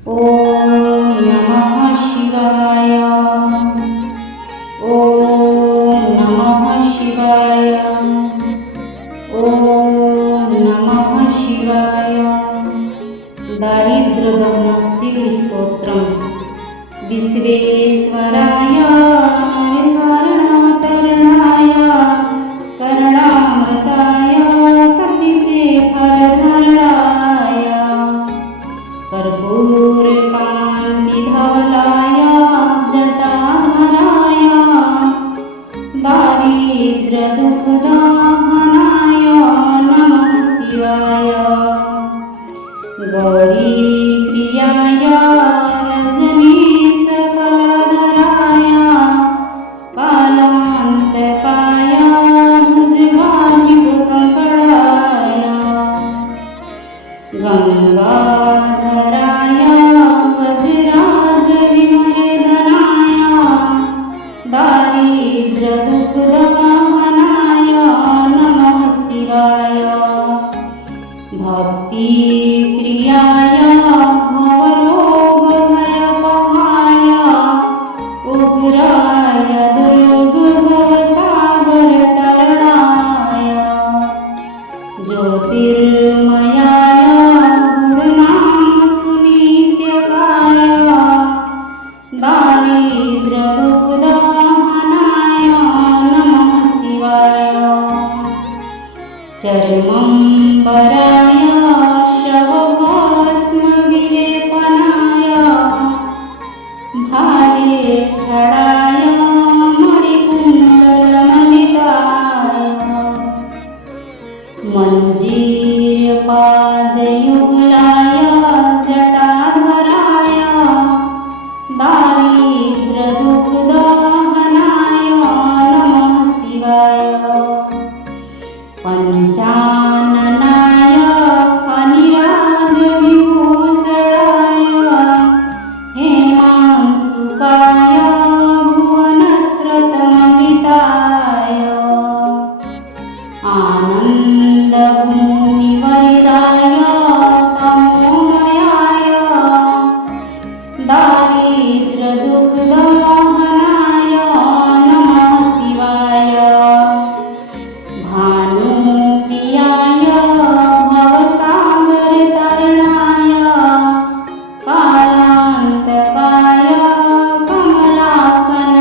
ॐ नमः शिवाय। ॐ नमः शिवाय। ॐ नमः शिवाय। दारिद्र्यदहनशिवस्तोत्रम्। विश्वेश्वराय हरिहरतरणाय करणामृताय शशिशेखरधराय कर्पूरकान्तिधवलाय जटाधराय दारिद्र्यदुःखदाहनाय नमः शिवाय। गौरीप्रियाय रजनीशकलाधराय कालान्तकाय भुजगाधिपकङ्कणाय गङ्गाधराय वज्राजविमर्दनाय दारिद्र्यदुःखदाहनाय नमः शिवाय। भक्तिप्रियाय भवरोगभयपहाय उग्राय दुर्गभवसागरतरणाय ज्योतिर्मयाय गुणनामसुनित्यकाय दारिद्र्यदुःखदाहनाय नमः शिवाय। चर्मम्बराय शवभस्मविलेपनाय भालेच्छाडाय मणिकुण्डलमण्डिताय मञ्जीरपादयुगलाय जटाधराय दारिद्र्यदुःखदाहनाय नमः शिवाय। पञ्चाननाय फणिराजविभूषणाय हेमांशुकाय भुवनत्रतमण्डिताय आनन्दभूमिवरिदाय तमोमयाय दारिद्र्यदुःखदाहनाय नमः शिवाय। भानुप्रियाय भवसागरतरणाय कालान्तकाय कमलासनपूजिताय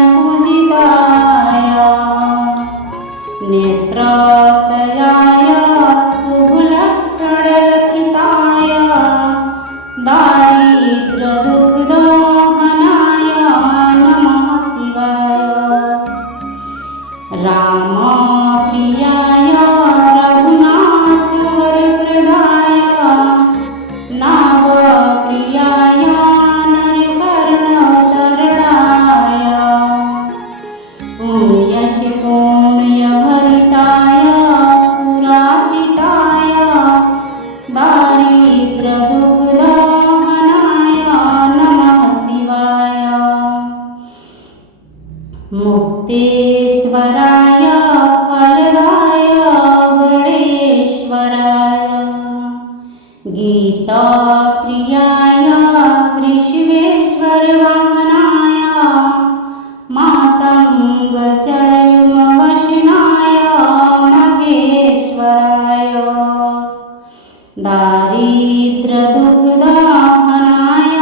नेत्रत्रयाय शुभलक्षणरचिताय दारिद्र्यदुःखदाहनाय नमः शिवाय। रामप्रियाय रघुनाथवरप्रदाय नागप्रियाय नरकर्णतरणाय पुण्यशिपुण्यभरिताय सुराचिताय दारिद्र्यदुःखदाहनाय नमः शिवाय। मुक्तेश्वराय फलदाय गणेश्वराय गीताप्रियाय वृषभेश्वरवाहनाय मातङ्गचर्मवशनाय महेश्वराय दारिद्र्यदुःखदाहनाय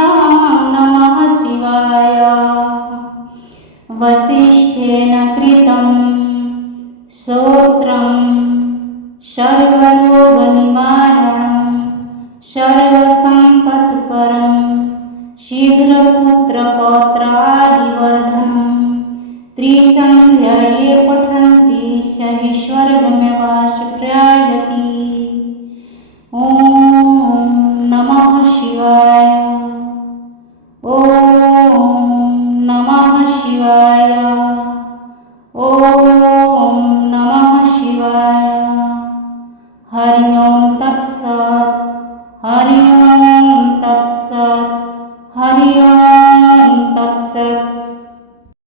नमः शिवाय। वसिष्ठेन कृतं स्तोत्रं सर्वरोगनिवारणं सर्वसम्पत्करं शीघ्रपुत्रपौत्रादिवर्धनं त्रिसन्ध्या ये पठन्ति स स्वर्गमेवाश प्रयाति। ॐ नमः शिवाय।